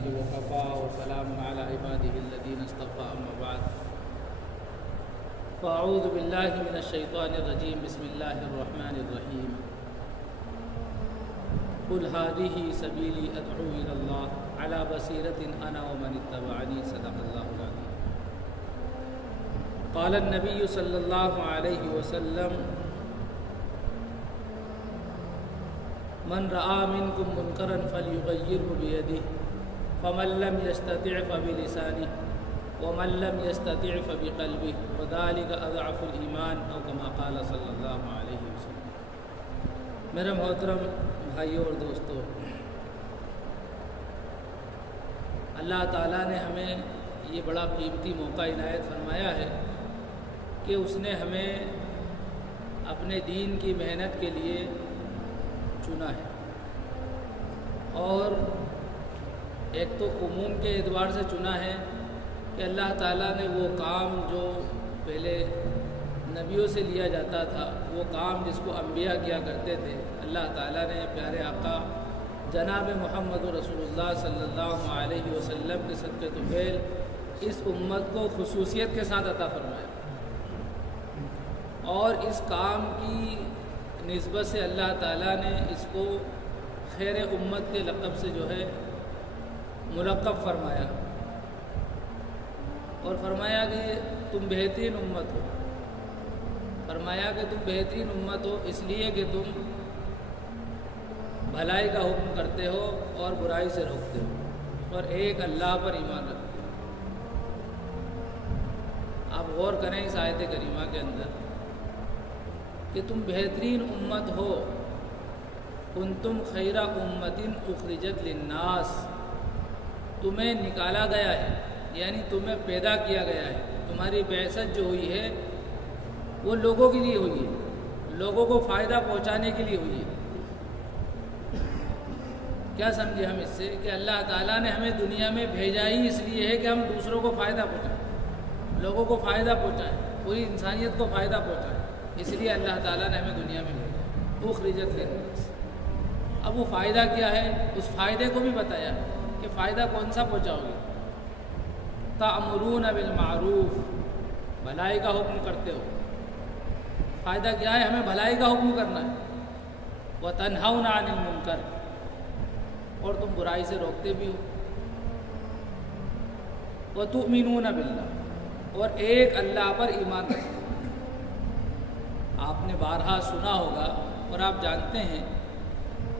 الله وكفى وسلام على عباده الذين اصطفى أما بعد فأعوذ بالله من الشيطان الرجيم بسم الله الرحمن الرحيم قل هذه سبيلي أدعو إلى الله على بصيرة أنا ومن اتبعني صدق الله العظيم قال النبي صلى الله عليه وسلم من رأى منكم منكرا فليغيره بيده فمن لم يستطع فبلسانه ومن لم يستطع فبقلبه وذلك أضعف الإيمان أو كما قال صلی اللہ علیہ وسلم۔ میرے محترم بھائیوں اور دوستوں، اللہ تعالیٰ نے ہمیں یہ بڑا قیمتی موقع عنایت فرمایا ہے کہ اس نے ہمیں اپنے دین کی محنت کے لیے چنا ہے، اور ایک تو عموم کے اعتبار سے چنا ہے کہ اللہ تعالیٰ نے وہ کام جو پہلے نبیوں سے لیا جاتا تھا، وہ کام جس کو انبیاء کیا کرتے تھے، اللہ تعالیٰ نے پیارے آقا جناب محمد رسول اللہ صلی اللہ علیہ وسلم کے صدقے طفیل اس امت کو خصوصیت کے ساتھ عطا فرمایا، اور اس کام کی نسبت سے اللہ تعالیٰ نے اس کو خیر امت کے لقب سے جو ہے ملقب فرمایا، اور فرمایا کہ تم بہترین امت ہو۔ فرمایا کہ تم بہترین امت ہو اس لیے کہ تم بھلائی کا حکم کرتے ہو اور برائی سے روکتے ہو، اور ایک اللہ پر ایمان رکھتے ہو۔ آپ غور کریں اس آیت کریمہ کے اندر کہ تم بہترین امت ہو، کنتم خیر امت اخرجت للناس، تمہیں نکالا گیا ہے، یعنی تمہیں پیدا کیا گیا ہے، تمہاری بعثت جو ہوئی ہے وہ لوگوں کے لیے ہوئی ہے، لوگوں کو فائدہ پہنچانے کے لیے ہوئی ہے۔ کیا سمجھے ہم اس سے کہ اللہ تعالیٰ نے ہمیں دنیا میں بھیجا ہی اس لیے ہے کہ ہم دوسروں کو فائدہ پہنچائیں، لوگوں کو فائدہ پہنچائیں، پوری انسانیت کو فائدہ پہنچائیں، اس لیے اللہ تعالیٰ نے ہمیں دنیا میں بھیجا۔ اخرجت للناس، اب وہ فائدہ کیا ہے اس فائدے کو بھی بتایا کہ فائدہ کون سا پہنچاؤ گے۔ تأمرون بالمعروف، بھلائی کا حکم کرتے ہو، فائدہ کیا ہے؟ ہمیں بھلائی کا حکم کرنا ہے۔ وتنہون عن المنکر، اور تم برائی سے روکتے بھی ہو۔ وتؤمنون باللہ، اور ایک اللہ پر ایمان رکھتے ہو۔ آپ نے بارہا سنا ہوگا اور آپ جانتے ہیں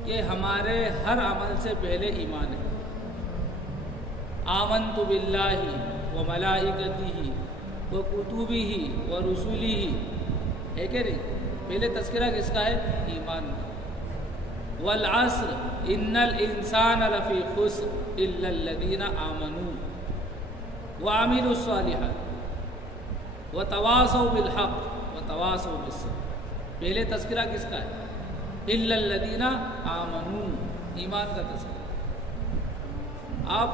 کہ ہمارے ہر عمل سے پہلے ایمان ہے۔ آمنت باللہ وملائکتہ وکتبہ ورسلہ، ہے کہ نہیں؟ پہلے تذکرہ کس کا ہے؟ ایمان کا۔ والعصر ان الانسان لفی خسر الا الذین آمنوا وعملوا الصالحات وتواصوا بالحق وتواصوا بالصبر۔ پہلے تذکرہ کس کا ہے؟ الا الذین آمنوا، ایمان کا تذکرہ۔ آپ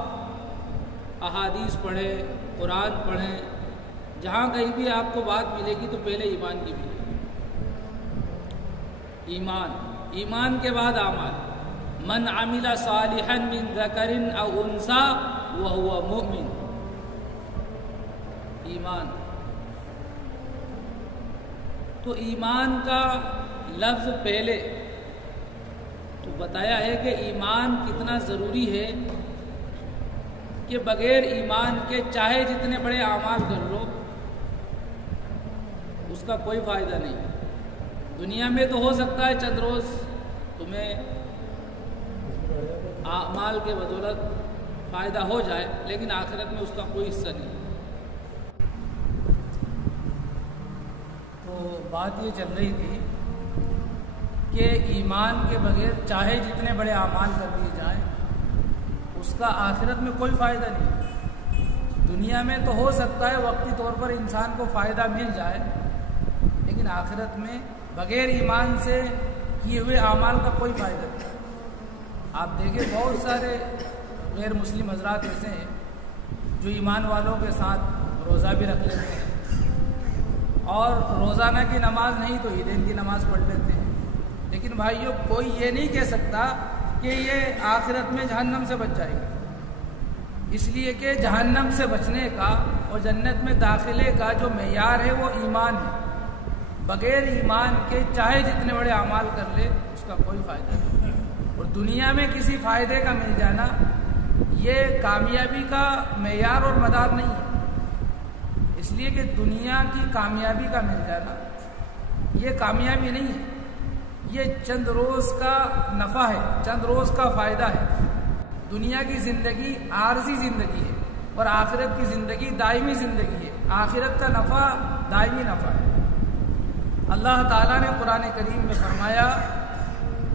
احادیث پڑھیں، قرآن پڑھیں، جہاں کہیں بھی آپ کو بات ملے گی تو پہلے ایمان کی ملے گی۔ ایمان، ایمان کے بعد اعمال۔ من عمل صالحا من ذکر او انثی وهو مؤمن، ایمان۔ تو ایمان کا لفظ پہلے تو بتایا ہے کہ ایمان کتنا ضروری ہے کہ بغیر ایمان کے چاہے جتنے بڑے اعمال کر لو اس کا کوئی فائدہ نہیں۔ دنیا میں تو ہو سکتا ہے چند روز تمہیں اعمال کے بدولت فائدہ ہو جائے، لیکن آخرت میں اس کا کوئی حصہ نہیں۔ تو بات یہ چل رہی تھی کہ ایمان کے بغیر چاہے جتنے بڑے اعمال کر دیے جائیں اس کا آخرت میں کوئی فائدہ نہیں۔ دنیا میں تو ہو سکتا ہے وقتی طور پر انسان کو فائدہ مل جائے، لیکن آخرت میں بغیر ایمان سے کیے ہوئے اعمال کا کوئی فائدہ نہیں۔ آپ دیکھیں بہت سارے غیر مسلم حضرات ایسے ہیں جو ایمان والوں کے ساتھ روزہ بھی رکھ لیتے ہیں، اور روزانہ کی نماز نہیں تو عیدین کی نماز پڑھ لیتے ہیں، لیکن بھائیوں کوئی یہ نہیں کہہ سکتا کہ یہ آخرت میں جہنم سے بچ جائے گا۔ اس لیے کہ جہنم سے بچنے کا اور جنت میں داخلے کا جو معیار ہے وہ ایمان ہے. بغیر ایمان کے چاہے جتنے بڑے اعمال کر لے اس کا کوئی فائدہ نہیں. اور دنیا میں کسی فائدے کا مل جانا یہ کامیابی کا معیار اور مدار نہیں ہے. اس لیے کہ دنیا کی کامیابی کا مل جانا یہ کامیابی نہیں ہے، یہ چند روز کا نفع ہے، چند روز کا فائدہ ہے. دنیا کی زندگی عارضی زندگی ہے اور آخرت کی زندگی دائمی زندگی ہے. آخرت کا نفع دائمی نفع ہے. اللہ تعالیٰ نے قرآن کریم میں فرمایا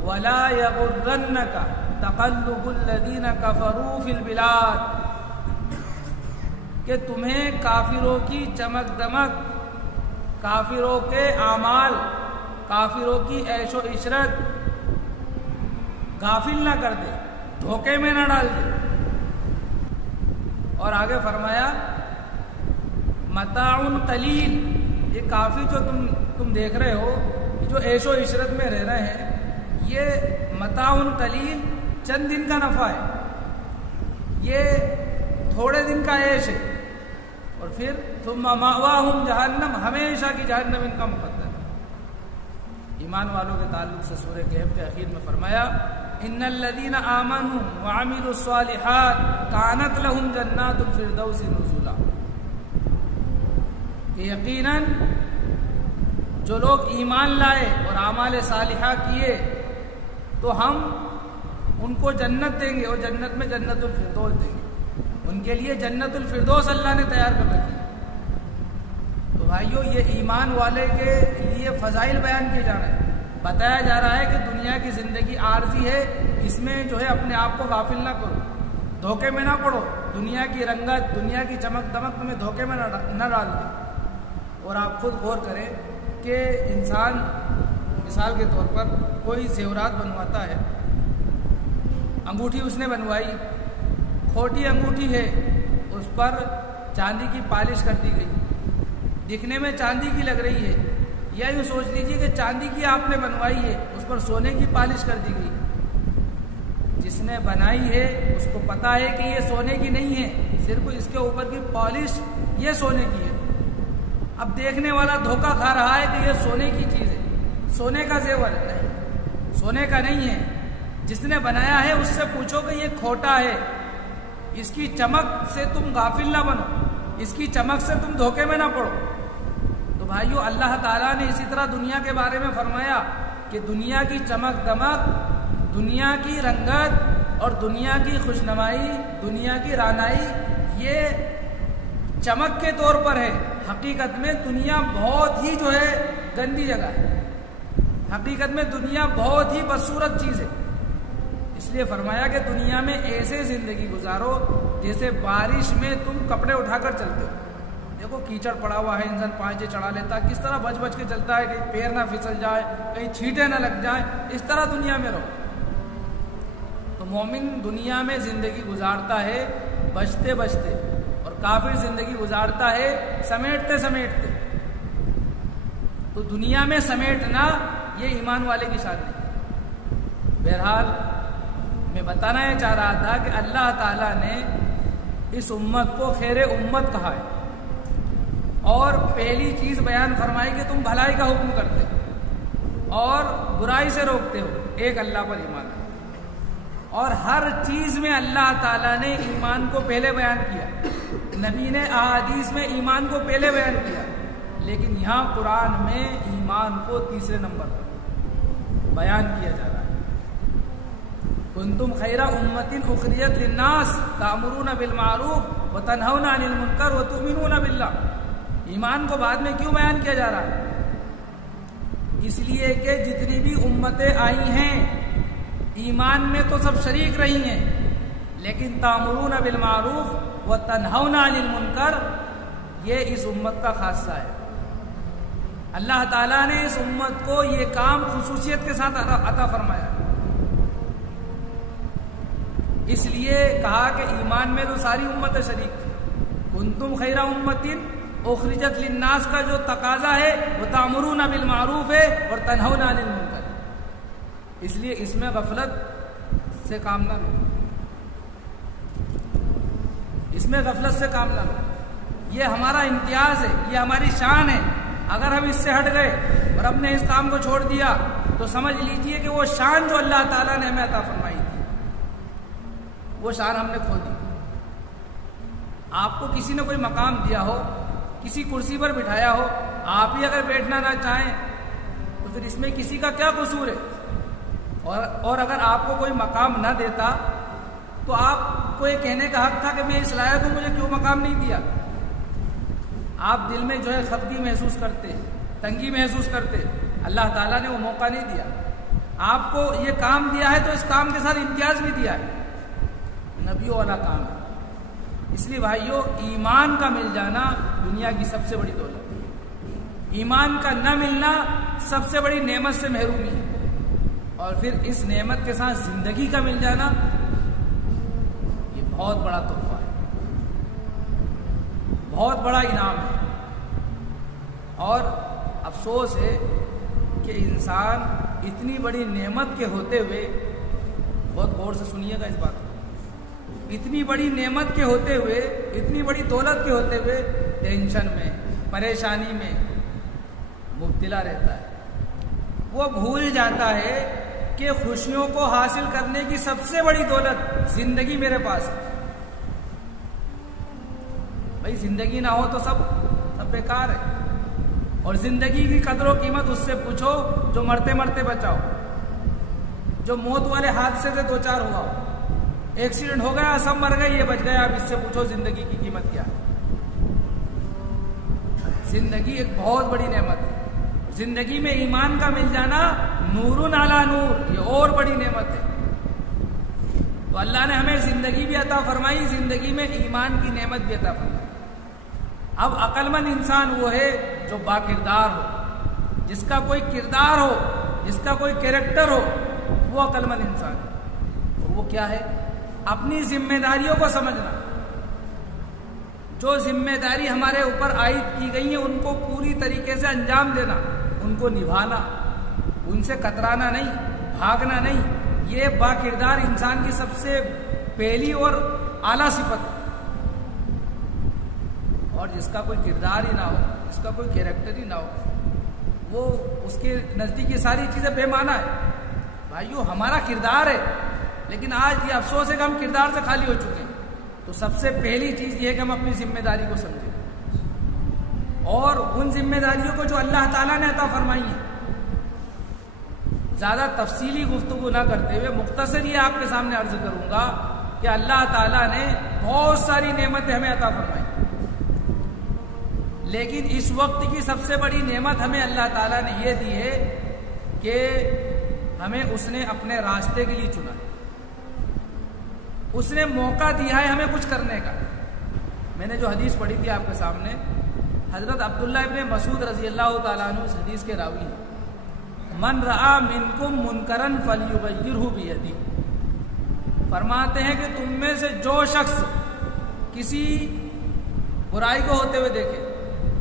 وَلَا يَغُرَّنَّكَ تَقَلُّبُ الَّذِينَ كَفَرُوا فِي الْبِلَادِ، کہ تمہیں کافروں کی چمک دمک، کافروں کے اعمال، کافروں کی عیش و عشرت غافل نہ کر دے، دھوکے میں نہ ڈال دے. اور آگے فرمایا متاع قلیل، یہ کافی جو تم دیکھ رہے ہو، جو عیش و عشرت میں رہ رہے ہیں، یہ متاع قلیل چند دن کا نفع ہے، یہ تھوڑے دن کا عیش ہے. اور پھر ثم مأواہم جہنم، ہمیشہ کی جہنم ان کا مقدر ہے. ایمان والوں کے تعلق سے سورہ کہف کے اخیر میں فرمایا ان الذین آمنوا وعملوا الصالحات کانت لہم جنات الفردوس نزلا، کہ یقیناً جو لوگ ایمان لائے اور اعمال صالحہ کیے تو ہم ان کو جنت دیں گے، اور جنت میں جنت الفردوس دیں گے. ان کے لیے جنت الفردوس اللہ نے تیار کر رکھی ہے. تو بھائیو، یہ ایمان والے کے لیے فضائل بیان کیے جا رہے ہیں. بتایا جا رہا ہے کہ دنیا کی زندگی عارضی ہے، اس میں جو ہے اپنے آپ کو غافل نہ کرو، دھوکے میں نہ پڑو. دنیا کی رنگت، دنیا کی چمک دمک تمہیں دھوکے میں نہ ڈال دے. اور آپ خود غور کریں کہ انسان مثال کے طور پر کوئی زیورات بنواتا ہے، انگوٹھی اس نے بنوائی، کھوٹی انگوٹھی ہے، اس پر چاندی کی پالش کر دی گئی، دکھنے میں چاندی کی لگ رہی ہے. یا یوں سوچ لیجئے کہ چاندی کی آپ نے بنوائی ہے، اس پر سونے کی پالش کر دی گئی. جس نے بنائی ہے اس کو پتا ہے کہ یہ سونے کی نہیں ہے، صرف اس کے اوپر کی پالش یہ سونے کی ہے. اب دیکھنے والا دھوکہ کھا رہا ہے کہ یہ سونے کی چیز ہے، سونے کا زیور نہیں، سونے کا نہیں ہے. جس نے بنایا ہے اس سے پوچھو کہ یہ کھوٹا ہے، اس کی چمک سے تم غافل نہ بنو، اس کی چمک سے تم دھوکے میں نہ پڑو. تو بھائیو، اللہ تعالیٰ نے اسی طرح دنیا کے بارے میں فرمایا کہ دنیا کی چمک دمک، دنیا کی رنگت اور دنیا کی خوشنمائی، دنیا کی رانائی یہ چمک کے طور پر ہے. حقیقت میں دنیا بہت ہی جو ہے گندی جگہ ہے. حقیقت میں دنیا بہت ہی بدصورت چیز ہے. اس لیے فرمایا کہ دنیا میں ایسے زندگی گزارو جیسے بارش میں تم کپڑے اٹھا کر چلتے ہو. دیکھو کیچڑ پڑا ہوا ہے، انسان پانچے چڑھا لیتا ہے، کس طرح بچ بچ کے چلتا ہے، کہیں پیر نہ پھسل جائے، کہیں چھینٹے نہ لگ جائیں. اس طرح دنیا میں رہو. تو مومن دنیا میں زندگی گزارتا ہے بچتے بچتے، اور کافر زندگی گزارتا ہے سمیٹتے سمیٹتے. تو دنیا میں سمیٹنا یہ ایمان والے کی شان نہیں ہے. بہرحال میں بتانا یہ چاہ رہا تھا کہ اللہ تعالیٰ نے اس امت کو خیر امت کہا ہے، اور پہلی چیز بیان فرمائی کہ تم بھلائی کا حکم کرتے اور برائی سے روکتے ہو، ایک اللہ پر ایمان ہے. اور ہر چیز میں اللہ تعالیٰ نے ایمان کو پہلے بیان کیا، نبی نے احادیث میں ایمان کو پہلے بیان کیا، لیکن یہاں قرآن میں ایمان کو تیسرے نمبر پر بیان کیا جا رہا ہے. کنتم خیر امت اخرجت للناس تأمرون بالمعروف وتنہون عن المنکر وتؤمنون باللہ. ایمان کو بعد میں کیوں بیان کیا جا رہا ہے؟ اس لیے کہ جتنی بھی امتیں آئی ہیں ایمان میں تو سب شریک رہی ہیں، لیکن تأمرون بالمعروف وتنہون عن المنکر یہ اس امت کا خاصہ ہے. اللہ تعالیٰ نے اس امت کو یہ کام خصوصیت کے ساتھ عطا فرمایا. اس لیے کہا کہ ایمان میں تو ساری امتیں شریک تھی. کنتم خیر امت اخرجت للناس کا جو تقاضا ہے وہ تأمرون بالمعروف ہے اور تنہون عن المنکر ہے. اس لیے اس میں غفلت سے کام نہ لو. میں غفلت سے کام نہ لو. یہ ہمارا امتیاز ہے، یہ ہماری شان ہے. اگر ہم اس سے ہٹ گئے اور ہم نے اس کام کو چھوڑ دیا تو سمجھ لیجئے کہ وہ شان جو اللہ تعالیٰ نے ہمیں عطا فرمائی تھی وہ شان ہم نے کھو دی. آپ کو کسی نے کوئی مقام دیا ہو، کسی کرسی پر بٹھایا ہو، آپ ہی اگر بیٹھنا نہ چاہیں تو پھر اس میں کسی کا کیا قصور ہے؟ اور اگر آپ کو کوئی مقام نہ دیتا تو آپ کو یہ کہنے کا حق تھا کہ میں اس لائق ہوں، مجھے کیوں مقام نہیں دیا؟ آپ دل میں جو ہے خفگی محسوس کرتے، تنگی محسوس کرتے. اللہ تعالیٰ نے وہ موقع نہیں دیا. آپ کو یہ کام دیا ہے تو اس کام کے ساتھ امتیاز بھی دیا ہے. نبیوں والا کام ہے. اس لیے بھائیوں، ایمان کا مل جانا دنیا کی سب سے بڑی دولت ہے. ایمان کا نہ ملنا سب سے بڑی نعمت سے محرومی ہے. اور پھر اس نعمت کے ساتھ زندگی کا مل جانا یہ بہت بڑا تحفہ ہے، بہت بڑا انعام ہے. اور افسوس ہے کہ انسان اتنی بڑی نعمت کے ہوتے ہوئے، بہت غور سے سنیے گا اس بات کو، اتنی بڑی نعمت کے ہوتے ہوئے، اتنی بڑی دولت کے ہوتے ہوئے ٹینشن میں، پریشانی میں مبتلا رہتا ہے. وہ بھول جاتا ہے کہ خوشیوں کو حاصل کرنے کی سب سے بڑی دولت زندگی میرے پاس ہے. بھائی زندگی نہ ہو تو سب بیکار ہے. اور زندگی کی قدر و قیمت اس سے پوچھو جو مرتے مرتے بچاؤ، جو موت والے حادثے سے دو چار ہوا ہو. ایکسیڈنٹ ہو گیا، سب مر گئے، یہ بچ گیا. اب اس سے پوچھو زندگی کی قیمت کیا ہے. زندگی ایک بہت بڑی نعمت ہے. زندگی میں ایمان کا مل جانا نور علی نور، یہ اور بڑی نعمت ہے. تو اللہ نے ہمیں زندگی بھی عطا فرمائی، زندگی میں ایمان کی نعمت بھی عطا فرمائی. اب عقل مند انسان وہ ہے جو با کردار ہو، جس کا کوئی کردار ہو، جس کا کوئی کیریکٹر ہو، وہ عقل مند انسان ہے. اور وہ کیا ہے؟ اپنی ذمہ داریوں کو سمجھنا. جو ذمہ داری ہمارے اوپر عائد کی گئی ہیں ان کو پوری طریقے سے انجام دینا، ان کو نبھانا، ان سے کترانا نہیں، بھاگنا نہیں. یہ با کردار انسان کی سب سے پہلی اور اعلیٰ صفت ہے. اور جس کا کوئی کردار ہی نہ ہو، جس کا کوئی کیریکٹر ہی نہ ہو، وہ اس کے نزدیک یہ ساری چیزیں بے معنی ہے. بھائیو ہمارا کردار ہے، لیکن آج یہ افسوس ہے کہ ہم کردار سے خالی ہو چکے ہیں. تو سب سے پہلی چیز یہ ہے کہ ہم اپنی ذمہ داری کو سمجھیں، اور ان ذمہ داریوں کو جو اللہ تعالیٰ نے عطا فرمائی ہیں. زیادہ تفصیلی گفتگو نہ کرتے ہوئے مختصر یہ آپ کے سامنے عرض کروں گا کہ اللہ تعالیٰ نے بہت ساری نعمتیں ہمیں عطا فرمائی، لیکن اس وقت کی سب سے بڑی نعمت ہمیں اللہ تعالیٰ نے یہ دی ہے کہ ہمیں اس نے اپنے راستے کے لیے چنا، اس نے موقع دیا ہے ہمیں کچھ کرنے کا. میں نے جو حدیث پڑھی تھی آپ کے سامنے، حضرت عبداللہ ابن مسعود رضی اللہ تعالیٰ عنہ اس حدیث کے راوی ہیں. من رآ منکم منکرن فلیغیرہ بیدہ، فرماتے ہیں کہ تم میں سے جو شخص کسی برائی کو ہوتے ہوئے دیکھے،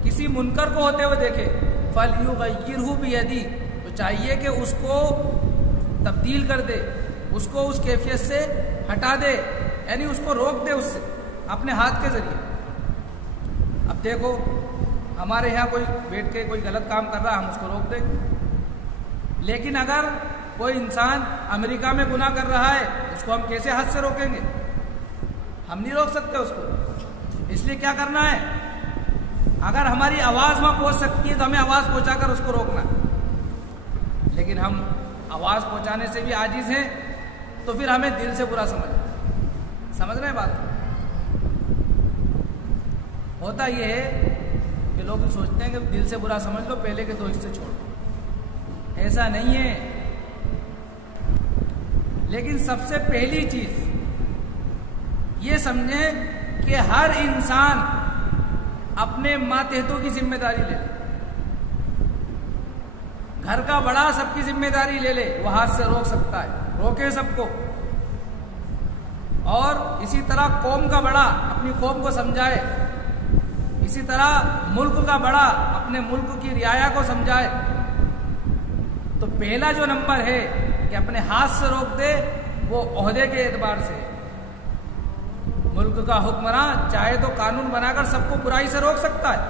کسی منکر کو ہوتے ہوئے دیکھے، فلیغیرہ بیدہ، تو چاہیے کہ اس کو تبدیل کر دے، اس کو اس کیفیت سے ہٹا دے، یعنی اس کو روک دے اس سے اپنے ہاتھ کے ذریعے. اب دیکھو ہمارے یہاں کوئی بیٹھ کے کوئی غلط کام کر رہا ہے، ہم اس کو روک دیں. لیکن اگر کوئی انسان امریکہ میں گناہ کر رہا ہے، اس کو ہم کیسے ہاتھ سے روکیں گے؟ ہم نہیں روک سکتے اس کو. اس لیے کیا کرنا ہے؟ اگر ہماری آواز وہاں پہنچ سکتی ہے تو ہمیں آواز پہنچا کر اس کو روکنا. لیکن ہم آواز پہنچانے سے بھی عاجز ہیں، تو پھر ہمیں دل سے برا سمجھ رہے ہیں بات. ہوتا یہ ہے کہ لوگ سوچتے ہیں کہ دل سے برا سمجھ لو، پہلے کے 2 حصے چھوڑ دو. ایسا نہیں ہے. لیکن سب سے پہلی چیز یہ سمجھیں کہ ہر انسان اپنے ماتحتوں کی ذمہ داری لے لے. گھر کا بڑا سب کی ذمہ داری لے لے، وہ ہاتھ سے روک سکتا ہے، روکے سب کو. اور اسی طرح قوم کا بڑا اپنی قوم کو سمجھائے، اسی طرح ملک کا بڑا اپنے ملک کی رعایا کو سمجھائے. تو پہلا جو نمبر ہے کہ اپنے ہاتھ سے روک دے، وہ عہدے کے اعتبار سے، ملک ملک کا حکمراں چاہے تو قانون بنا کر سب کو برائی سے روک سکتا ہے،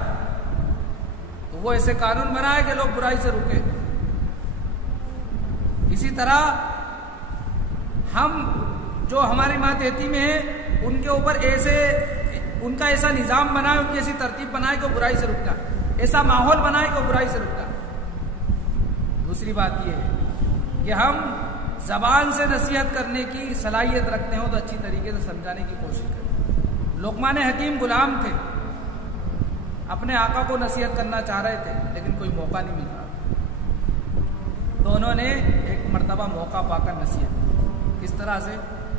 تو وہ ایسے قانون بنائے کہ لوگ برائی سے رکے۔ اسی طرح ہم جو ہماری ماتحتی میں ہیں ان کے اوپر ان کا ایسا نظام بنائے، ان کی ایسی ترتیب بنائے کہ وہ برائی سے رک جائے، ایسا ماحول بنائے کہ وہ برائی سے رک جائے۔ دوسری بات یہ ہے کہ ہم زبان سے نصیحت کرنے کی صلاحیت رکھتے ہوں تو اچھی طریقے سے سمجھانے کی کوشش کریں۔ لقمان حکیم غلام تھے، اپنے آقا کو نصیحت کرنا چاہ رہے تھے لیکن کوئی موقع نہیں مل رہا، تو انہوں نے ایک مرتبہ موقع پا کر نصیحت کی۔ کس طرح سے؟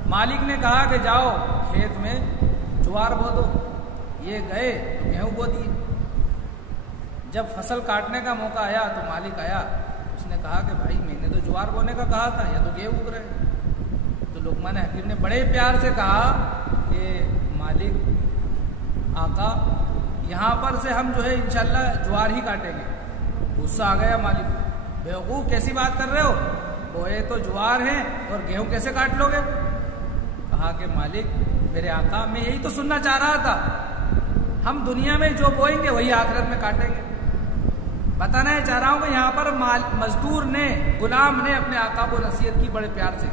مالک نے کہا کہ جاؤ کھیت میں جوار بو دو، یہ گئے تو گیہوں بو دیے۔ جب فصل کاٹنے کا موقع آیا تو مالک آیا، اس نے کہا کہ بھائی میں نے تو جوار بونے کا کہا تھا، یا تو گیہوں اگ رہے۔ تو لقمان حکیم نے بڑے پیار سے کہا کہ مالک آقا یہاں پر سے ہم جو ہے انشاءاللہ جوار ہی کاٹیں گے۔ غصہ آ گیا مالک کو، بیوقوف کیسی بات کر رہے ہو، بوئے تو جوار ہیں اور گیہوں کیسے کاٹ لو گے؟ کہا کہ مالک میرے آقا میں یہی تو سننا چاہ رہا تھا، ہم دنیا میں جو بوئیں گے وہی آخرت میں کاٹیں گے۔ بتانا چاہ رہا ہوں کہ یہاں پر مزدور نے، غلام نے اپنے آقا کو نصیحت کی بڑے پیار سے۔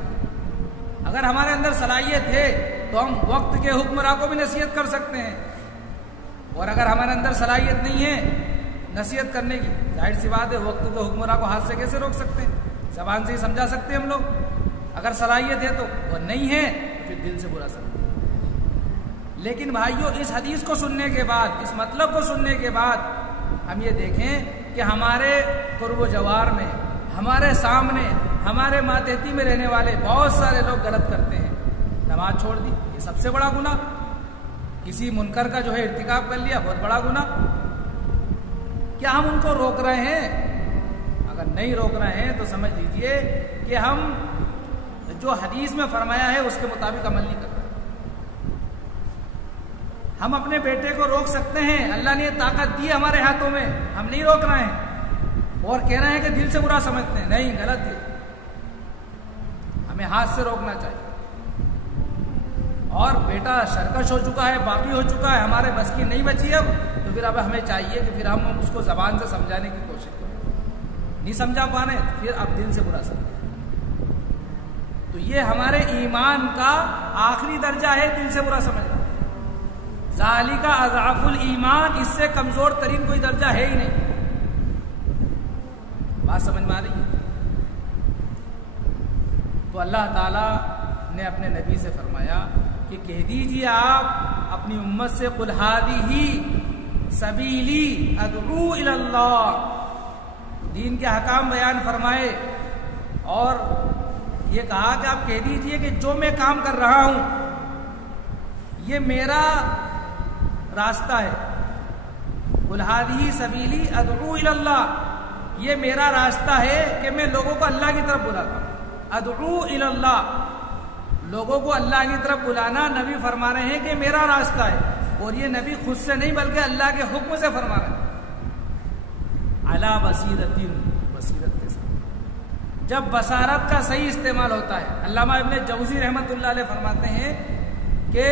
اگر ہمارے اندر صلاحیت ہے تو ہم وقت کے حکمراں کو بھی نصیحت کر سکتے ہیں، اور اگر ہمارے اندر صلاحیت نہیں ہے نصیحت کرنے کی، ظاہر سی بات ہے وقت کے حکمراں کو ہاتھ سے کیسے روک سکتے ہیں؟ زبان سے ہی سمجھا سکتے ہیں ہم لوگ۔ اگر صلاحیت ہے تو، اور نہیں ہے تو پھر دل سے برا سکتے ہیں۔ لیکن بھائیوں اس حدیث کو سننے کے بعد، اس مطلب کو سننے کے بعد ہم یہ دیکھیں کہ ہمارے قرب و جوار میں، ہمارے سامنے، ہمارے ماتحتی میں رہنے والے بہت سارے لوگ غلط کرتے ہیں۔ نماز چھوڑ دی، یہ سب سے بڑا گناہ۔ کسی منکر کا جو ہے ارتکاب کر لیا، بہت بڑا گناہ۔ کیا ہم ان کو روک رہے ہیں؟ اگر نہیں روک رہے ہیں تو سمجھ لیجئے کہ ہم جو حدیث میں فرمایا ہے اس کے مطابق عمل نہیں کر رہے۔ ہم اپنے بیٹے کو روک سکتے ہیں، اللہ نے یہ طاقت دی ہمارے ہاتھوں میں، ہم نہیں روک رہے ہیں اور کہہ رہے ہیں کہ دل سے برا سمجھتے ہیں۔ نہیں، غلط ہے، ہمیں ہاتھ سے روکنا چاہیے۔ اور بیٹا سرکش ہو چکا ہے، باقی ہو چکا ہے، ہمارے بس کی نہیں بچی اب، تو پھر اب ہمیں چاہیے کہ پھر ہم اس کو زبان سے سمجھانے کی کوشش کریں۔ نہیں سمجھا پانے پھر اب دل سے برا سمجھیں۔ تو یہ ہمارے ایمان کا آخری درجہ ہے، دل سے برا سمجھنا۔ ذالک اضعف الایمان، اس سے کمزور ترین کوئی درجہ ہے ہی نہیں۔ بات سمجھ میں آ رہی ہے؟ تو اللہ تعالیٰ نے اپنے نبی سے فرمایا کہ کہہ دیجیے آپ اپنی امت سے قل ھذہ سبیلی ادعو الی اللہ، دین کے احکام بیان فرمائے اور یہ کہا کہ آپ کہہ دیجیے کہ جو میں کام کر رہا ہوں یہ میرا راستہ ہے۔ قل ھذہ سبیلی ادعو الی اللہ، یہ میرا راستہ ہے کہ میں لوگوں کو اللہ کی طرف بلاتا ہوں۔ ادعو الی اللہ، لوگوں کو اللہ کی طرف بلانا نبی فرما رہے ہیں کہ میرا راستہ ہے، اور یہ نبی خود سے نہیں بلکہ اللہ کے حکم سے فرما رہے ہیں۔ علی بصیرۃ، بصیرت کے ساتھ۔ جب بصارت کا صحیح استعمال ہوتا ہے، علامہ ابن جوزی رحمۃ اللہ علیہ فرماتے ہیں کہ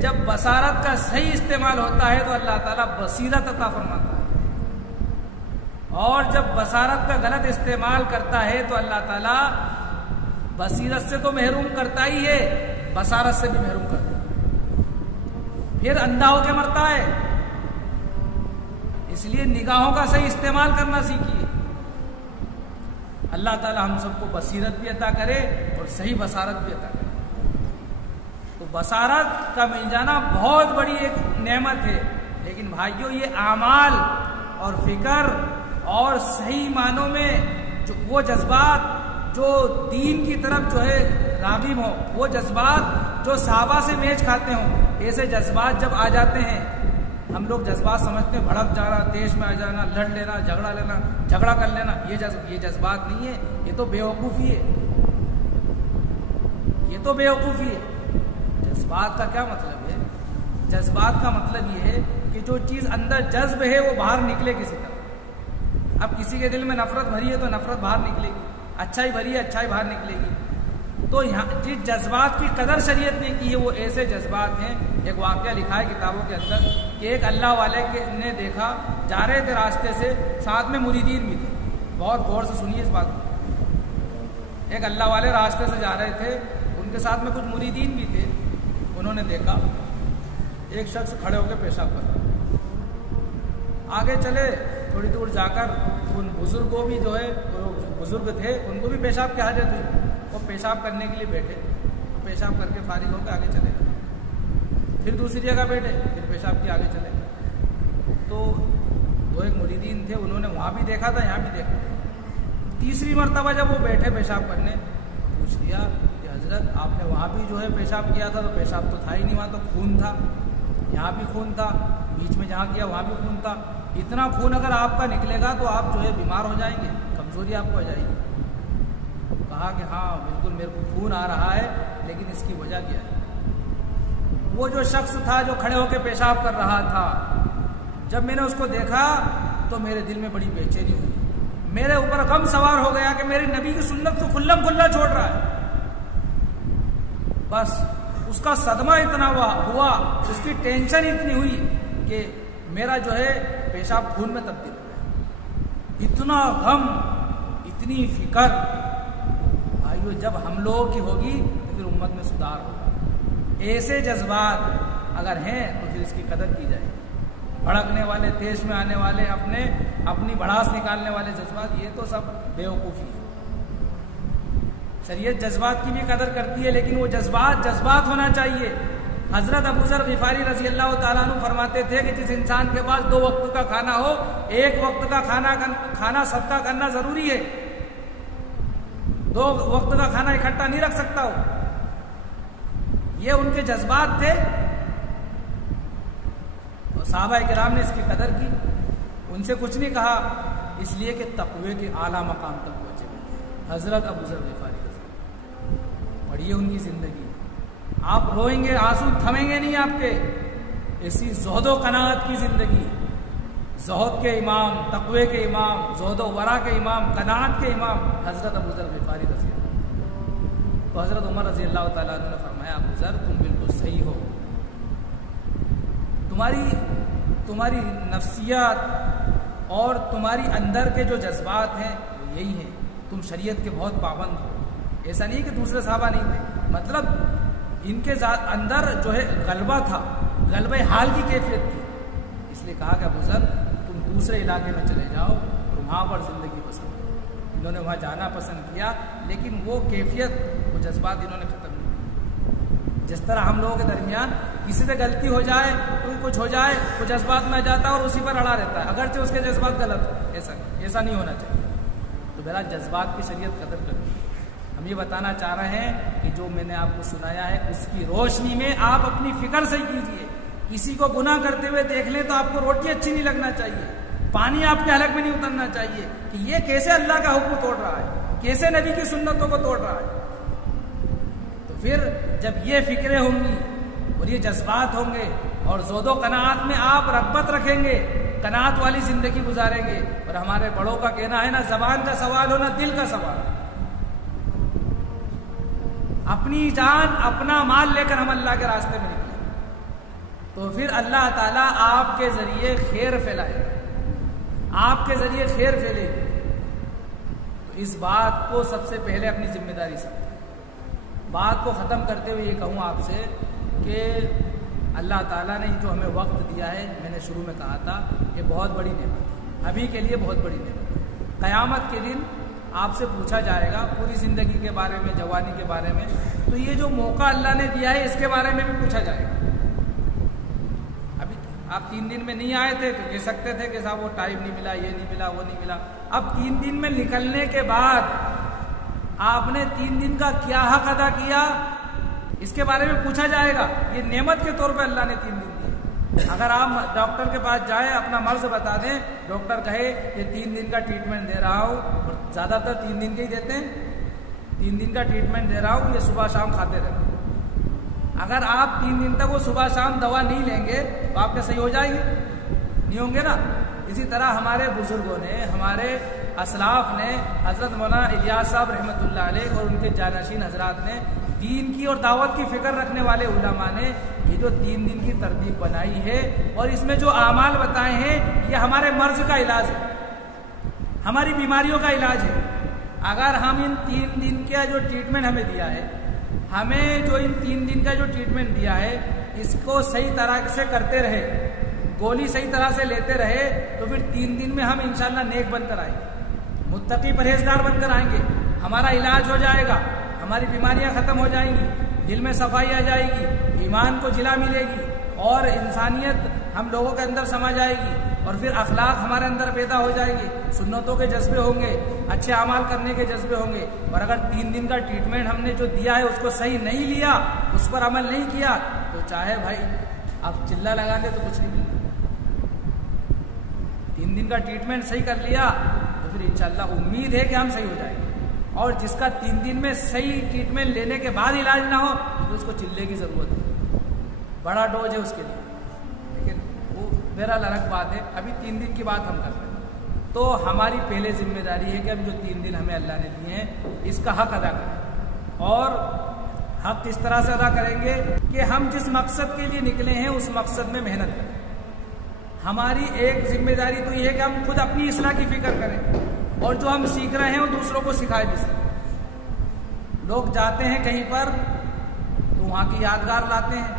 جب بصارت کا صحیح استعمال ہوتا ہے تو اللہ تعالیٰ بصیرت عطا فرماتا ہے، اور جب بصارت کا غلط استعمال کرتا ہے تو اللہ تعالیٰ بصیرت سے تو محروم کرتا ہی ہے، بصارت سے بھی محروم کرتا ہے، پھر اندھا ہو کے مرتا ہے۔ اس لیے نگاہوں کا صحیح استعمال کرنا سیکھیے۔ اللہ تعالیٰ ہم سب کو بصیرت بھی عطا کرے اور صحیح بصارت بھی عطا کرے۔ تو بصارت کا مل جانا بہت بڑی ایک نعمت ہے، لیکن بھائیوں یہ اعمال اور فکر اور صحیح معنوں میں جو وہ جذبات جو دین کی طرف جو ہے راغب ہوں، وہ جذبات جو صحابہ سے میچ کھاتے ہوں، ایسے جذبات جب آ جاتے ہیں، ہم لوگ جذبات سمجھتے ہیں بھڑک جانا، تیز میں آ جانا، لڑ لینا، جھگڑا کر لینا، یہ جذبات نہیں ہے، یہ تو بے وقوفی ہے، یہ تو بے وقوفی ہے۔ جذبات کا کیا مطلب ہے؟ جذبات کا مطلب یہ ہے کہ جو چیز اندر جذب ہے وہ باہر نکلے کسی طرح۔ اب کسی کے دل میں نفرت بھری ہے تو نفرت باہر نکلے گی، اچھائی بھری ہے اچھائی باہر نکلے گی، تو یہاں جس جذبات کی قدر شریعت نے کی ہے وہ ایسے جذبات ہیں. ایک واقعہ لکھا ہے کتابوں کے اندر کہ ایک اللہ والے نے دیکھا, جا رہے تھے راستے سے, ساتھ میں مریدین بھی تھے. بہت غور سے سنیے اس بات کو. ایک اللہ والے راستے سے جا رہے تھے, ان کے ساتھ میں کچھ مریدین بھی تھے. انہوں نے دیکھا ایک شخص کھڑے ہو کے پیشاب کر رہا. آگے چلے, تھوڑی دور جا کر ان بزرگ کو بھی جو ہے بزرگ تھے ان کو بھی پیشاب کی حاجت ہوئی. وہ پیشاب کرنے کے لیے بیٹھے, پیشاب کر کے فارغ ہو کے آگے چلے گئے. پھر دوسری جگہ بیٹھے, پھر پیشاب کے آگے چلے گئے. تو دو ایک مریدین تھے, انہوں نے وہاں بھی دیکھا تھا, یہاں بھی دیکھا. تیسری مرتبہ جب وہ بیٹھے پیشاب کرنے, پوچھ لیا کہ حضرت آپ نے وہاں بھی جو ہے پیشاب کیا تھا, تو پیشاب تو تھا ہی نہیں, وہاں تو خون تھا, یہاں بھی خون تھا, بیچ میں جہاں کیا وہاں بھی خون تھا. اتنا خون اگر آپ کا نکلے گا تو آپ جو ہے بیمار ہو جائیں گے, کمزوری آپ کو ہو جائے گی. کہا کہ ہاں بالکل میرے کو خون آ رہا ہے, لیکن اس کی وجہ کیا ہے؟ وہ جو شخص تھا جو کھڑے ہو کے پیشاب کر رہا تھا, جب میں نے اس کو دیکھا تو میرے دل میں بڑی بے چینی ہوئی. میرے اوپر غم سوار ہو گیا کہ میرے نبی کی سنت کو کھلم کھلا چھوڑ رہا ہے. بس اس کا صدمہ اتنا ہوا, اس کی ٹینشن اتنی ہوئی کہ میرا جو ہے پیشاب خون میں تبدیل ہو گیا. اتنا غم, اتنی فکر. بھائیو جب ہم لوگوں کی ہوگی تو پھر امت میں سدھار ہوگا. ایسے جذبات اگر ہیں تو پھر اس کی قدر کی جائے گی. بھڑکنے والے, تیز میں آنے والے, اپنی بھڑاس نکالنے والے جذبات, یہ تو سب بیوقوفی ہے. شریعت جذبات کی بھی قدر کرتی ہے, لیکن وہ جذبات ہونا چاہیے. حضرت ابو ذر غفاری رضی اللہ تعالیٰ عنہ فرماتے تھے کہ جس انسان کے پاس 2 وقت کا کھانا ہو, 1 وقت کا کھانا صدقہ کرنا ضروری ہے. 2 وقت کا کھانا اکٹھا نہیں رکھ سکتا ہو. یہ ان کے جذبات تھے. صحابہ کرام نے اس کی قدر کی, ان سے کچھ نہیں کہا, اس لیے کہ تقوی کے اعلیٰ مقام تک پہنچے ہوئے تھے. حضرت ابو ذر غفاری پڑھیے ان کی زندگی, آپ روئیں گے, آنسو تھمیں گے نہیں آپ کے. ایسی زہد و قناعت کی زندگی, زہد کے امام, تقوی کے امام, زہد و ورع کے امام, قناعت کے امام حضرت ابو ذر غفاری رضی اللہ. تو حضرت عمر رضی اللہ تعالیٰ عنہ نے فرمایا, ابو ذر تم بالکل صحیح ہو, تمہاری نفسیات اور تمہاری اندر کے جو جذبات ہیں وہ یہی ہیں. تم شریعت کے بہت پابند ہو. ایسا نہیں کہ دوسرے صحابہ نہیں تھے, مطلب ان کے اندر جو ہے غلبہ تھا, غلبہ حال کی کیفیت تھی. اس لیے کہا کہ ابو ذر تم دوسرے علاقے میں چلے جاؤ اور وہاں پر زندگی پسند کرو. انہوں نے وہاں جانا پسند کیا, لیکن وہ کیفیت, وہ جذبات انہوں نے ختم نہیں کیا. جس طرح ہم لوگوں کے درمیان کسی سے غلطی ہو جائے, کوئی کچھ ہو جائے, وہ جذبات میں جاتا ہے اور اسی پر اڑا رہتا ہے, اگرچہ اس کے جذبات غلط ہو. ایسا نہیں ہونا چاہیے. تو بہرحال جذبات کی شریعت قدر کرتی ہے. ہم یہ بتانا چاہ رہے ہیں کہ جو میں نے آپ کو سنایا ہے اس کی روشنی میں آپ اپنی فکر سے کیجیے. کسی کو گناہ کرتے ہوئے دیکھ لیں تو آپ کو روٹی اچھی نہیں لگنا چاہیے, پانی آپ کے حلق میں نہیں اترنا چاہیے کہ یہ کیسے اللہ کا حکم توڑ رہا ہے, کیسے نبی کی سنتوں کو توڑ رہا ہے. تو پھر جب یہ فکریں ہوں گی اور یہ جذبات ہوں گے اور زہد و قناعت میں آپ رغبت رکھیں گے, قناعت والی زندگی گزاریں گے. اور ہمارے بڑوں کا کہنا ہے, نہ زبان کا سوال ہو نہ دل کا سوال. اپنی جان اپنا مال لے کر ہم اللہ کے راستے میں نکلیں تو پھر اللہ تعالیٰ آپ کے ذریعے خیر پھیلائے گا, آپ کے ذریعے خیر پھیلے گی. تو اس بات کو سب سے پہلے اپنی ذمہ داری سے, بات کو ختم کرتے ہوئے یہ کہوں آپ سے کہ اللہ تعالیٰ نے جو ہمیں وقت دیا ہے, میں نے شروع میں کہا تھا, یہ بہت بڑی نعمت ہے, ابھی کے لیے بہت بڑی نعمت ہے. قیامت کے دن آپ سے پوچھا جائے گا پوری زندگی کے بارے میں, جوانی کے بارے میں, تو یہ جو موقع اللہ نے دیا ہے اس کے بارے میں بھی پوچھا جائے گا. ابھی آپ 3 دن میں نہیں آئے تھے تو کہہ سکتے تھے کہ صاحب وہ ٹائم نہیں ملا, یہ نہیں ملا, وہ نہیں ملا. اب 3 دن میں نکلنے کے بعد آپ نے 3 دن کا کیا حق ادا کیا, اس کے بارے میں پوچھا جائے گا. یہ نعمت کے طور پہ اللہ نے 3 دن دیے. اگر آپ ڈاکٹر کے پاس جائیں, اپنا مرض بتا دیں, ڈاکٹر کہے کہ 3 دن کا ٹریٹمنٹ دے رہا ہوں, اور زیادہ تر 3 دن کے ہی دیتے ہیں, 3 دن کا ٹریٹمنٹ دے رہا ہوں, یہ صبح شام کھاتے رہنا. اگر آپ 3 دن تک وہ صبح شام دوا نہیں لیں گے تو آپ کے صحیح ہو جائیں گے, نہیں ہوں گے نا. اسی طرح ہمارے بزرگوں نے, ہمارے اسلاف نے، حضرت مولانا الیاس صاحب رحمۃ اللہ علیہ اور ان کے جانشین حضرات نے، دین کی اور دعوت کی فکر رکھنے والے علماء نے یہ جو 3 دن کی ترتیب بنائی ہے اور اس میں جو اعمال بتائے ہیں یہ ہمارے مرض کا علاج ہے، ہماری بیماریوں کا علاج ہے۔ اگر ہم ان 3 دن کا جو ٹریٹمنٹ ہمیں دیا ہے، ہمیں جو ان 3 دن کا جو ٹریٹمنٹ دیا ہے اس کو صحیح طرح سے کرتے رہے، گولی صحیح طرح سے لیتے رہے، تو پھر 3 دن میں ہم انشاءاللہ نیک بن کر آئیں گے، متقی پرہیزگار بن کر آئیں گے، ہمارا علاج ہو جائے گا، ہماری بیماریاں ختم ہو جائیں گی، دل میں صفائی آ جائے گی، ایمان کو جلا ملے گی اور انسانیت ہم لوگوں کے اندر سما جائے گی، اور پھر اخلاق ہمارے اندر پیدا ہو جائیں گے، سنتوں کے جذبے ہوں گے، اچھے اعمال کرنے کے جذبے ہوں گے۔ اور اگر 3 دن کا ٹریٹمنٹ ہم نے جو دیا ہے اس کو صحیح نہیں لیا، اس پر عمل نہیں کیا، تو چاہے بھائی آپ چلا لگا دیں تو کچھ نہیں ملے۔ 3 دن کا ٹریٹمنٹ صحیح کر لیا تو پھر انشاءاللہ امید ہے کہ ہم صحیح ہو جائیں گے، اور جس کا 3 دن میں صحیح ٹریٹمنٹ لینے کے بعد علاج نہ ہو تو اس کو چلے کی ضرورت ہے، بڑا ڈوز ہے اس کے لیے، لیکن وہ بہرحال الگ بات ہے۔ ابھی 3 دن کی بات ہم کر رہے ہیں، تو ہماری پہلے ذمہ داری ہے کہ ہم جو 3 دن ہمیں اللہ نے دیے ہیں اس کا حق ادا کریں، اور حق اس طرح سے ادا کریں گے کہ ہم جس مقصد کے لیے نکلے ہیں اس مقصد میں محنت کریں۔ ہماری ایک ذمہ داری تو یہ ہے کہ ہم خود اپنی اصلاح کی فکر کریں، اور جو ہم سیکھ رہے ہیں وہ دوسروں کو سکھائیں بھی۔ لوگ جاتے ہیں کہیں پر تو وہاں کی یادگار لاتے ہیں،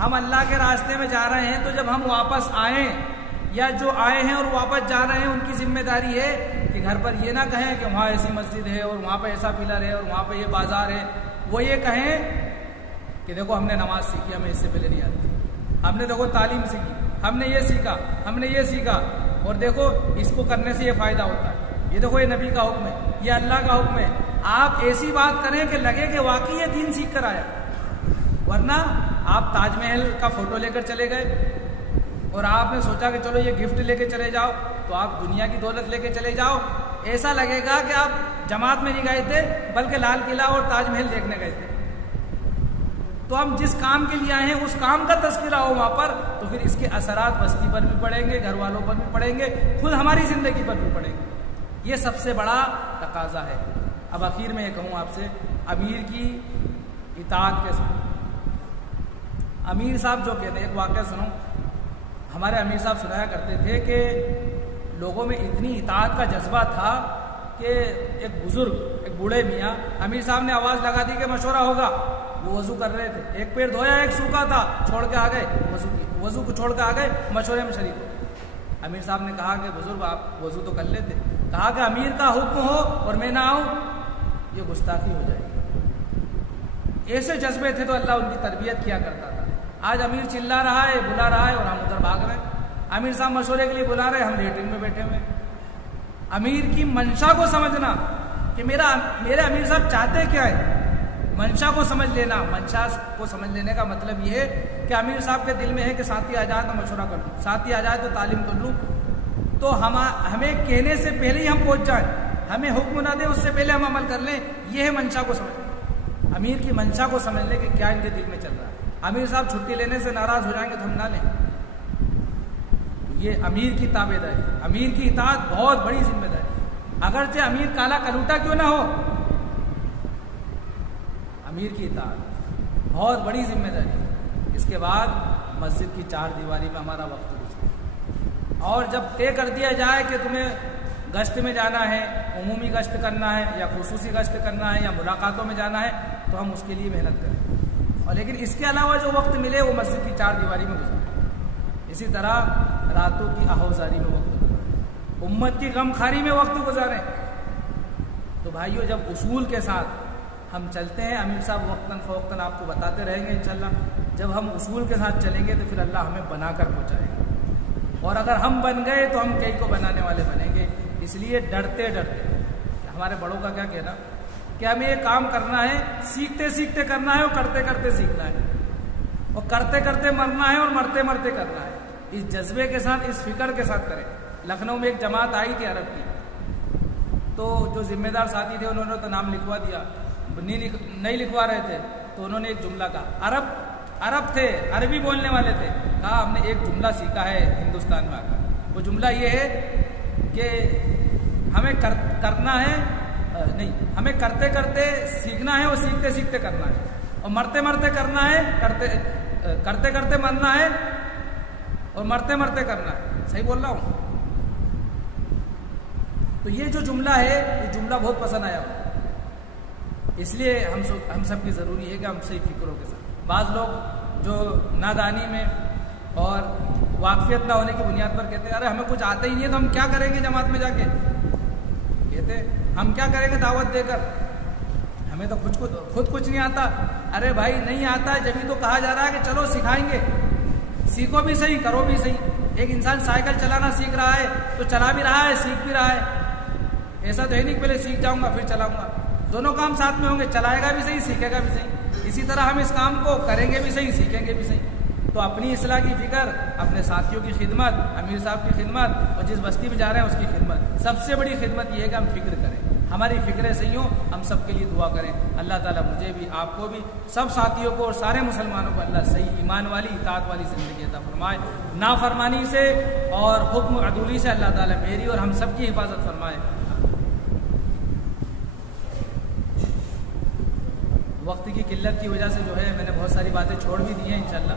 ہم اللہ کے راستے میں جا رہے ہیں تو جب ہم واپس آئیں یا جو آئے ہیں اور واپس جا رہے ہیں ان کی ذمہ داری ہے کہ گھر پر یہ نہ کہیں کہ وہاں ایسی مسجد ہے اور وہاں پہ ایسا پلر ہے اور وہاں پہ یہ بازار ہے، وہ یہ کہیں کہ دیکھو ہم نے نماز سیکھی، ہمیں اس سے پہلے نہیں آتی، ہم نے دیکھو تعلیم سیکھی، ہم نے یہ سیکھا، ہم نے یہ سیکھا، اور دیکھو اس کو کرنے سے یہ فائدہ ہوتا ہے، یہ دیکھو یہ نبی کا حکم ہے، یہ اللہ کا حکم ہے۔ آپ ایسی بات کریں کہ لگے کہ واقعی یہ دین سیکھ کر آیا، ورنہ آپ تاج محل کا فوٹو لے کر چلے گئے اور آپ نے سوچا کہ چلو یہ گفٹ لے کے چلے جاؤ، تو آپ دنیا کی دولت لے کے چلے جاؤ، ایسا لگے گا کہ آپ جماعت میں نہیں گئے تھے بلکہ لال قلعہ اور تاج محل دیکھنے گئے تھے۔ تو ہم جس کام کے لیے آئے ہیں اس کام کا تذکرہ ہو وہاں پر، تو پھر اس کے اثرات بستی پر بھی پڑیں گے، گھر والوں پر بھی پڑیں گے، خود ہماری زندگی پر بھی پڑیں گے۔ یہ سب سے بڑا تقاضا ہے۔ اب آخر میں یہ کہوں آپ سے، امیر کی اطاعت کے ساتھ، امیر صاحب جو کہتے ہیں، ایک واقعہ سنوں، ہمارے امیر صاحب سنایا کرتے تھے کہ لوگوں میں اتنی اطاعت کا جذبہ تھا کہ ایک بزرگ، ایک بوڑھے میاں، امیر صاحب نے آواز لگا دی کہ مشورہ ہوگا، وہ وضو کر رہے تھے، ایک پیر دھویا ایک سوکھا تھا، چھوڑ کے آ گئے وضو کو چھوڑ کے آ گئے، مشورے میں شریک ہو گئے۔ امیر صاحب نے کہا کہ بزرگ آپ وضو تو کر لیتے، کہا کہ امیر کا حکم ہو اور میں نہ آؤں یہ گستاخی ہو جائے گی۔ ایسے جذبے تھے تو اللہ ان کی تربیت کیا کرتا تھا۔ آج امیر چلا رہا ہے، بلا رہا ہے اور ہم ادھر بھاگ رہے ہیں، امیر صاحب مشورے کے لیے بلا رہے ہیں، ہم لیٹرین میں بیٹھے ہوئے۔ امیر کی منشا کو سمجھنا کہ میرے امیر صاحب چاہتے کیا ہے، منشا کو سمجھ لینا۔ منشا کو سمجھ لینے کا مطلب یہ ہے کہ امیر صاحب کے دل میں ہے کہ ساتھی آ جائے تو مشورہ کر لوں، ساتھی آ جائے تو تعلیم کر لوں، تو ہمیں کہنے سے پہلے ہی ہم پہنچ جائیں، ہمیں حکم نہ دے اس سے پہلے ہم عمل کر لیں، یہ ہے منشا کو سمجھنا۔ امیر کی منشا کو سمجھ لیں کہ کیا ان کے دل میں چل رہا ہے۔ امیر صاحب چھٹی لینے سے ناراض ہو جائیں گے تو ہم نہ لیں، یہ امیر کی تابع داری، امیر کی اطاعت بہت بڑی ذمہ داری ہے۔ اگرچہ امیر کالا کلوٹا کیوں نہ ہو، امیر کی اطاعت بہت بڑی ذمہ داری ہے۔ اس کے بعد مسجد کی 4 دیواری میں ہمارا وقت گزرے، اور جب طے کر دیا جائے کہ تمہیں گشت میں جانا ہے، عمومی گشت کرنا ہے یا خصوصی گشت کرنا ہے یا ملاقاتوں میں جانا ہے، تو ہم اس کے لیے محنت کریں، اور لیکن اس کے علاوہ جو وقت ملے وہ مسجد کی 4 دیواری میں گزاریں۔ اسی طرح راتوں کی آہوزاری میں وقت گزاریں، امت کی غم خاری میں وقت گزاریں۔ تو بھائیو، جب اصول کے ساتھ ہم چلتے ہیں، امیر صاحب وقتاً فوقتاً آپ کو بتاتے رہیں گے انشاءاللہ، جب ہم اصول کے ساتھ چلیں گے تو پھر اللہ ہمیں بنا کر پہنچائے گا، اور اگر ہم بن گئے تو ہم کئی کو بنانے والے بنیں گے۔ اس لیے ڈرتے ہمارے بڑوں کا کیا کہنا کہ ہمیں یہ کام کرنا ہے، سیکھتے سیکھتے کرنا ہے اور کرتے کرتے سیکھنا ہے، اور کرتے کرتے مرنا ہے اور مرتے مرتے کرنا ہے۔ اس جذبے کے ساتھ، اس فکر کے ساتھ کریں۔ لکھنؤ میں ایک جماعت آئی تھی عرب کی، تو جو ذمہ دار ساتھی تھے انہوں نے تو نام لکھوا دیا، نہیں لکھوا رہے تھے، تو انہوں نے ایک جملہ کہا، عرب تھے، عربی بولنے والے تھے، کہا ہم نے ایک جملہ سیکھا ہے ہندوستان میں آ کر، وہ جملہ یہ ہے کہ ہمیں کرنا ہے نہیں، ہمیں کرتے کرتے سیکھنا ہے اور سیکھتے سیکھتے کرنا ہے، اور مرتے مرتے کرنا ہے، کرتے کرتے مرنا ہے اور مرتے مرتے کرنا ہے۔ صحیح بول رہا ہوں؟ تو یہ جو جملہ ہے یہ جملہ بہت پسند آیا، اس لیے ہم سب کی ضروری ہے کہ ہم صحیح فکروں کے ساتھ، بعض لوگ جو نادانی میں اور واقفیت نہ ہونے کی بنیاد پر کہتے ہیں ارے ہمیں کچھ آتا ہی نہیں ہے تو ہم کیا کریں گے جماعت میں جا کے، کہتے ہیں ہم کیا کریں گے دعوت دے کر، ہمیں تو خود کچھ نہیں آتا۔ ارے بھائی نہیں آتا ہے جبھی تو کہا جا رہا ہے کہ چلو سکھائیں گے، سیکھو بھی صحیح کرو بھی صحیح۔ ایک انسان سائیکل چلانا سیکھ رہا ہے تو چلا بھی رہا ہے سیکھ بھی رہا ہے، ایسا تو ہے نہیں کہ پہلے سیکھ جاؤں گا پھر چلاؤں گا، دونوں کام ساتھ میں ہوں گے، چلائے گا بھی صحیح سیکھے گا بھی صحیح۔ اسی طرح ہم اس کام کو کریں گے بھی صحیح سیکھیں گے بھی صحیح۔ تو اپنی اصلاح کی فکر، اپنے ساتھیوں کی خدمت، امیر صاحب کی خدمت اور جس بستی میں جا رہے ہیں اس کی خدمت، سب سے بڑی خدمت یہ ہے کہ ہم فکر کریں، ہماری فکریں صحیح ہوں، ہم سب کے لیے دعا کریں۔ اللہ تعالیٰ مجھے بھی، آپ کو بھی، سب ساتھیوں کو اور سارے مسلمانوں کو اللہ صحیح ایمان والی اطاعت والی زندگی عطا فرمائے، نافرمانی سے اور حکم عدولی سے اللہ تعالیٰ میری اور ہم سب کی حفاظت فرمائے۔ وقت کی قلت کی وجہ سے جو ہے میں نے بہت ساری باتیں چھوڑ بھی دی ہیں انشاءاللہ،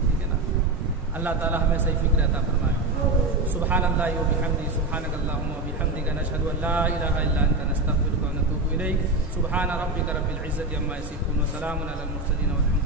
ٹھیک ہے نا۔ اللہ تعالیٰ ہمیں صحیح فکر عطا فرمائے۔ سبحان اللہ و بحمدہ، سبحانک اللہم و بحمدک، نشہد ان لا الہ الا انت، نستغفرک و نتوب الیک۔ سبحان ربک رب العزۃ عما یصفون، وسلام علی المرسلین والحمد